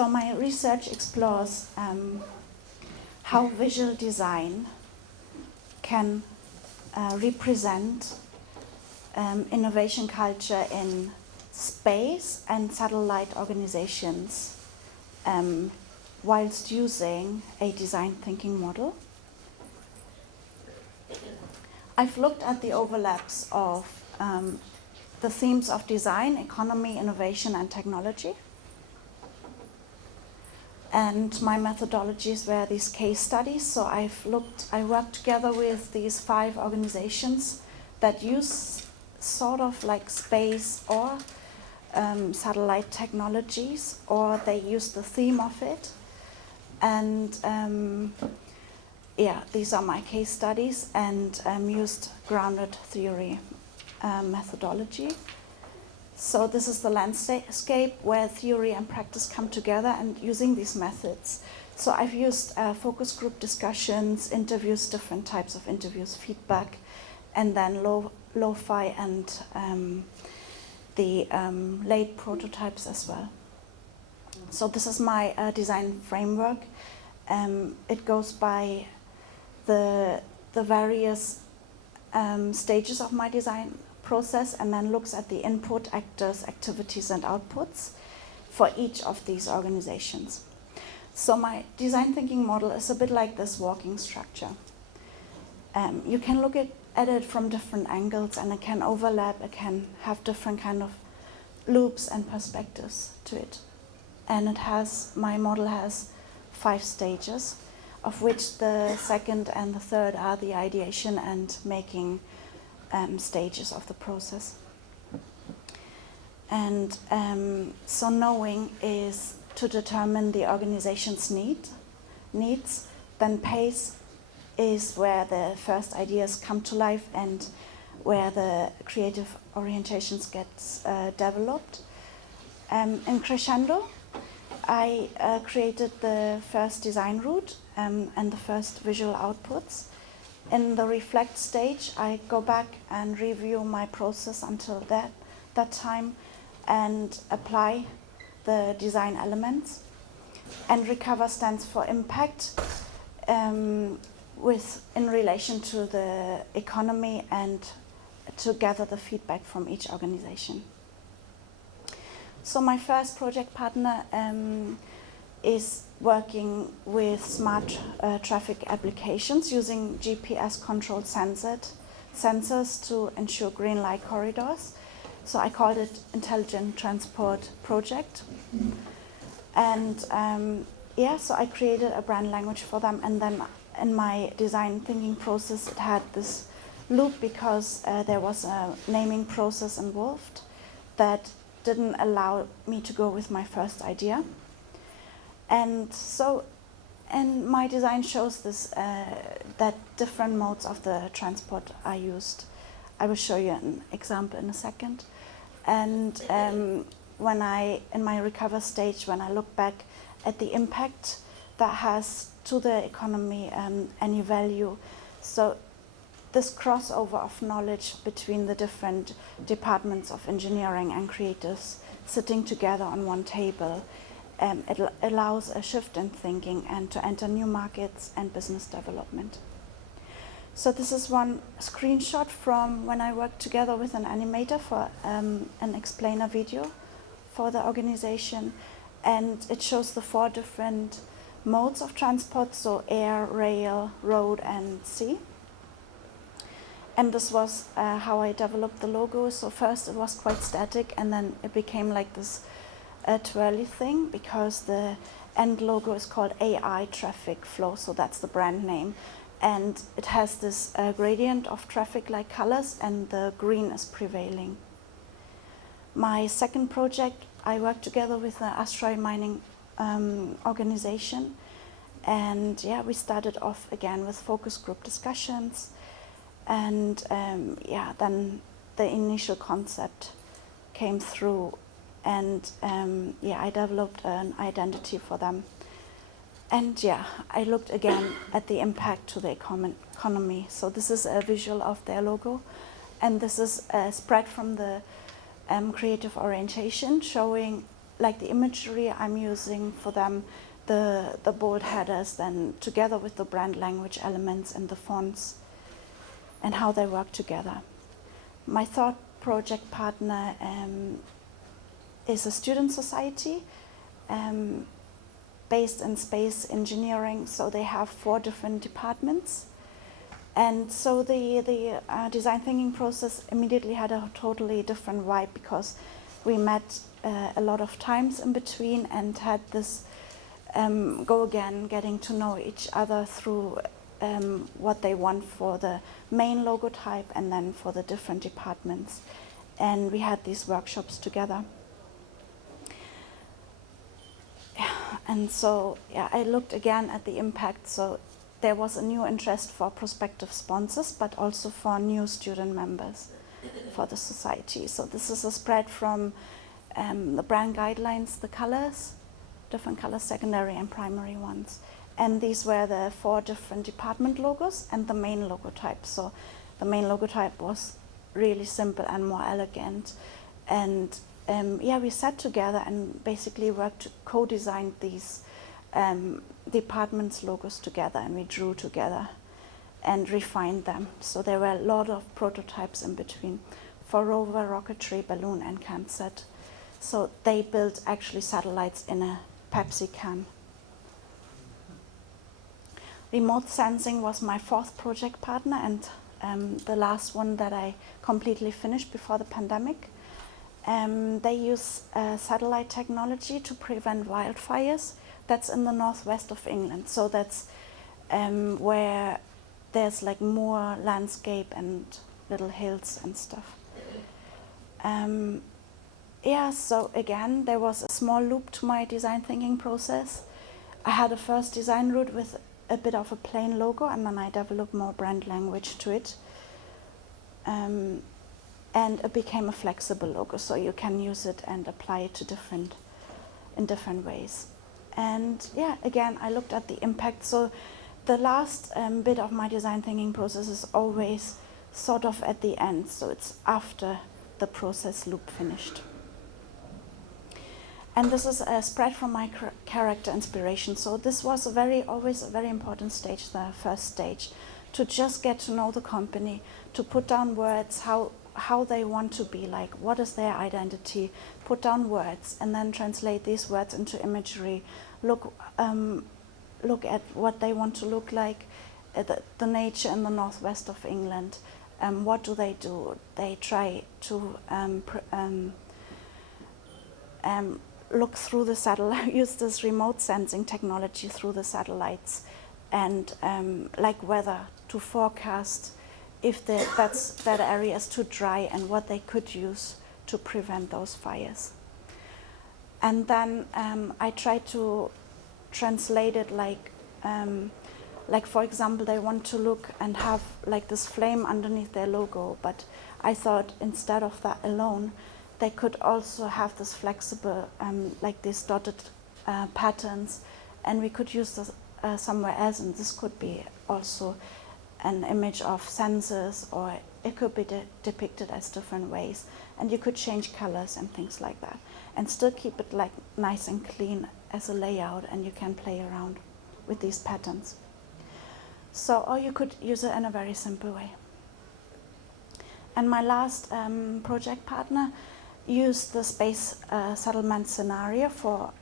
So my research explores how visual design can represent innovation culture in space and satellite organizations whilst using a design thinking model. I've looked at the overlaps of the themes of design, economy, innovation, and technology. And my methodologies were these case studies. So I worked together with these 5 organizations that use sort of like space or satellite technologies, or they use the theme of it. And these are my case studies, and used grounded theory methodology. So this is the landscape where theory and practice come together, and using these methods. So I've used focus group discussions, interviews, different types of interviews, feedback, and then lo-fi and the late prototypes as well. So this is my design framework. It goes by the various stages of my design process, and then looks at the input, actors, activities, and outputs for each of these organizations. So my design thinking model is a bit like this walking structure. You can look at it from different angles, and it can overlap, it can have different kind of loops and perspectives to it. And my model has 5 stages, of which the second and the third are the ideation and making stages of the process. And so knowing is to determine the organization's needs, then pace is where the first ideas come to life and where the creative orientations gets developed. In Crescendo, I created the first design route and the first visual outputs. In the reflect stage, I go back and review my process until that time and apply the design elements. And recover stands for impact in relation to the economy and to gather the feedback from each organization. So my first project partner is working with smart traffic applications using GPS-controlled sensors to ensure green light corridors. So I called it Intelligent Transport Project. And so I created a brand language for them, and then in my design thinking process it had this loop because there was a naming process involved that didn't allow me to go with my first idea. And my design shows this that different modes of the transport are used. I will show you an example in a second. And in my recover stage, when I look back at the impact that has to the economy any value, so this crossover of knowledge between the different departments of engineering and creatives sitting together on one table, it allows a shift in thinking and to enter new markets and business development. So this is one screenshot from when I worked together with an animator for an explainer video for the organization, and it shows the 4 different modes of transport, so air, rail, road, and sea. And this was how I developed the logo. So first it was quite static, and then it became like this twirly thing because the end logo is called AI Traffic Flow, so that's the brand name. And it has this gradient of traffic-like colors, and the green is prevailing. My second project, I worked together with an asteroid mining organization. And we started off again with focus group discussions. And then the initial concept came through, and I developed an identity for them. And I looked again at the impact to the economy. So this is a visual of their logo, and this is a spread from the creative orientation showing like the imagery I'm using for them, the bold headers, then together with the brand language elements and the fonts, and how they work together. My third project partner is a student society based in space engineering, so they have 4 different departments. And so the design thinking process immediately had a totally different vibe, because we met a lot of times in between and had this go again, getting to know each other through what they want for the main logo type and then for the different departments. And we had these workshops together. And so, yeah, I looked again at the impact. So there was a new interest for prospective sponsors, but also for new student members for the society. So this is a spread from the brand guidelines, the colors, different colors, secondary and primary ones. And these were the 4 different department logos and the main logo type. So the main logo type was really simple and more elegant. And yeah, we sat together and basically worked to co-design these departments' logos together, and we drew together and refined them. So there were a lot of prototypes in between for rover, rocketry, balloon, and CAMSAT. So they built actually satellites in a Pepsi can. Remote sensing was my 4th project partner, and the last one that I completely finished before the pandemic. They use satellite technology to prevent wildfires. That's in the northwest of England. So that's where there's like more landscape and little hills and stuff. Yeah, so again, there was a small loop to my design thinking process. I had a first design route with a bit of a plain logo, and then I developed more brand language to it. And it became a flexible logo, so you can use it and apply it to in different ways. And yeah, again, I looked at the impact. So the last bit of my design thinking process is always sort of at the end, so it's after the process loop finished. And this is a spread from my character inspiration. So this was always a very important stage, the first stage, to just get to know the company, to put down words, how they want to be, like what is their identity, put down words, and then translate these words into imagery, look at what they want to look like, the nature in the northwest of England. What do? They try to look through the satellite, use this remote sensing technology through the satellites, and like weather to forecast if that area is too dry and what they could use to prevent those fires. And then I try to translate it like for example, they want to look and have like this flame underneath their logo, but I thought instead of that alone, they could also have this flexible, like these dotted patterns, and we could use this somewhere else, and this could be also an image of sensors, or it could be depicted as different ways, and you could change colors and things like that, and still keep it like nice and clean as a layout, and you can play around with these patterns. So, or you could use it in a very simple way. And my last project partner used the space settlement scenario for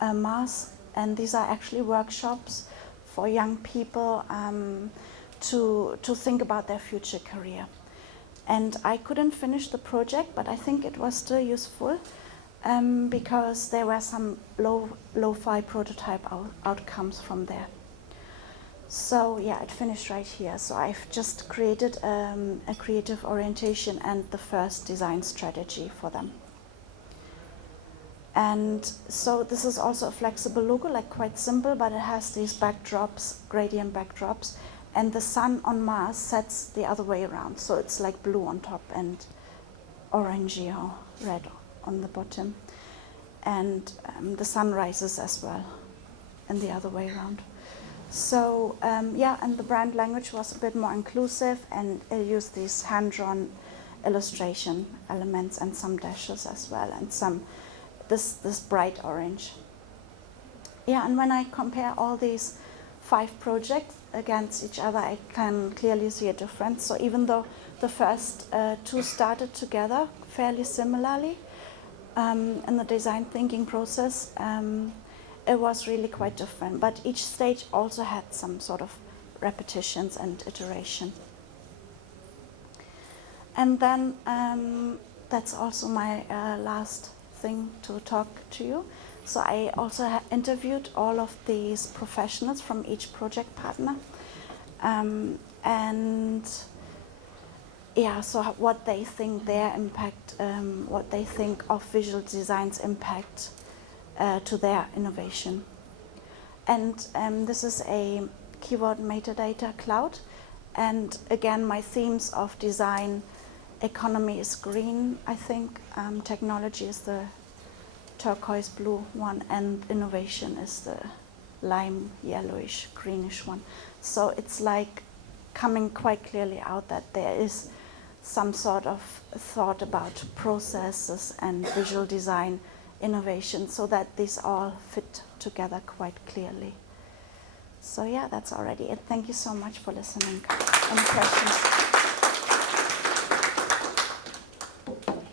Mars, and these are actually workshops for young people to think about their future career. And I couldn't finish the project, but I think it was still useful because there were some lo-fi prototype outcomes from there. So yeah, it finished right here. So I've just created a creative orientation and the first design strategy for them. And so this is also a flexible logo, like quite simple, but it has these backdrops, gradient backdrops, and the sun on Mars sets the other way around. So it's like blue on top and orangey or red on the bottom. And the sun rises as well, and the other way around. So yeah, and the brand language was a bit more inclusive, and it used these hand-drawn illustration elements and some dashes as well, and some this bright orange. Yeah, and when I compare all these 5 projects against each other, I can clearly see a difference. So even though the first 2 started together fairly similarly in the design thinking process, it was really quite different. But each stage also had some sort of repetitions and iteration. And then that's also my last thing to talk to you. So I also interviewed all of these professionals from each project partner. And yeah, so what they think their impact, what they think of visual design's impact to their innovation. And this is a keyword metadata cloud. And again, my themes of design, economy is green, I think. Technology is the turquoise blue one, and innovation is the lime yellowish greenish one. So it's like coming quite clearly out that there is some sort of thought about processes and visual design innovation, so that these all fit together quite clearly. So yeah, that's already it. Thank you so much for listening. Any questions?